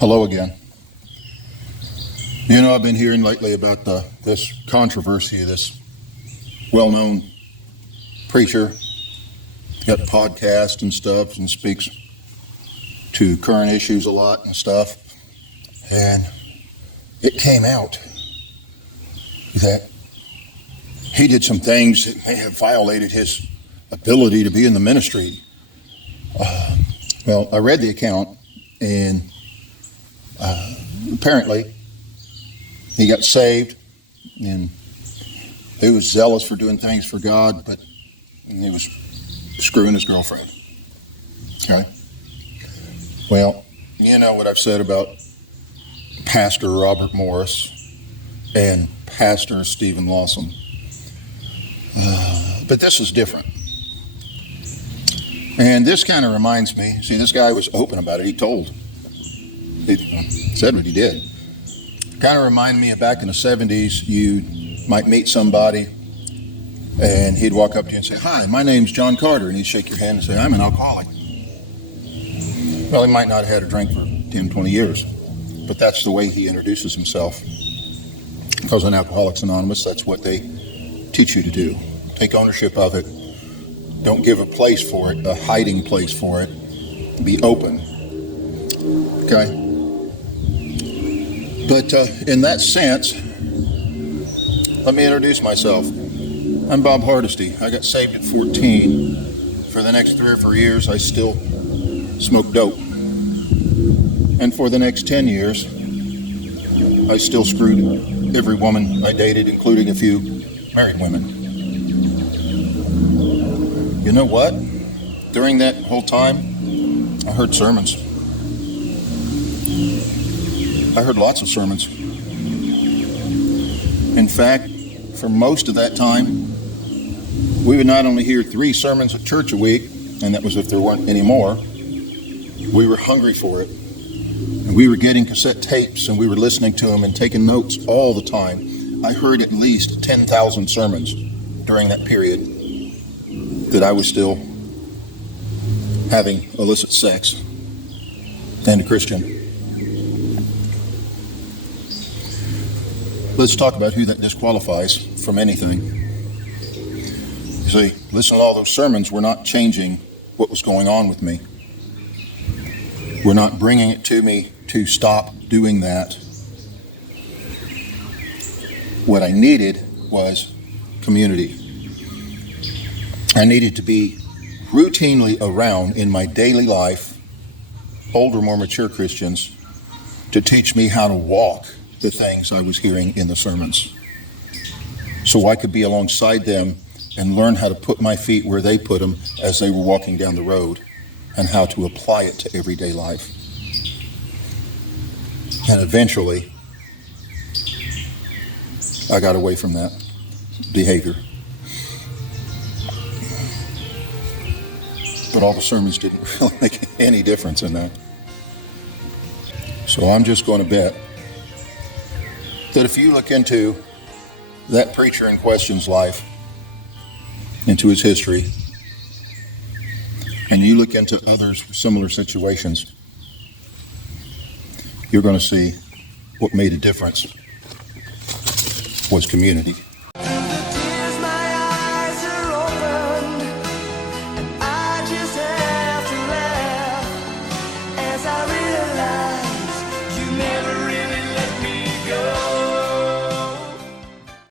Hello again. You know, I've been hearing lately about this controversy, this well-known preacher, got podcasts and stuff and speaks to current issues a lot and stuff. And it came out that he did some things that may have violated his ability to be in the ministry. Well, I read the account, and apparently he got saved, and he was zealous for doing things for God, but he was screwing his girlfriend. Okay? Well, you know what I've said about Pastor Robert Morris and Pastor Stephen Lawson. But this is different. And this kind of reminds me, see, this guy was open about it. He said what he did. Kind of remind me of back in the 70s, you might meet somebody and he'd walk up to you and say, "Hi, my name's John Carter." And he'd shake your hand and say, "I'm an alcoholic." Well, he might not have had a drink for 10, 20 years, but that's the way he introduces himself. Because in Alcoholics Anonymous, that's what they teach you to do. Take ownership of it. Don't give a place for it, a hiding place for it. Be open. Okay? But in that sense, let me introduce myself. I'm Bob Hardesty. I got saved at 14. For the next 3 or 4 years, I still smoked dope. And for the next 10 years, I still screwed every woman I dated, including a few married women. You know what? During that whole time, I heard sermons. I heard lots of sermons. In fact, for most of that time, we would not only hear 3 sermons at church a week, and that was if there weren't any more. We were hungry for it. And we were getting cassette tapes, and we were listening to them and taking notes all the time. I heard at least 10,000 sermons during that period that I was still having illicit sex and a Christian. Let's talk about who that disqualifies from anything. You see, listen to all those sermons were not changing what was going on with me. We're not bringing it to me to stop doing that. What I needed was community. I needed to be routinely around in my daily life older, more mature Christians to teach me how to walk the things I was hearing in the sermons, so I could be alongside them and learn how to put my feet where they put them as they were walking down the road, and how to apply it to everyday life. And eventually, I got away from that behavior. But all the sermons didn't really make any difference in that. So I'm just going to bet that if you look into that preacher in question's life, into his history, and you look into others with similar situations, you're going to see what made a difference was community.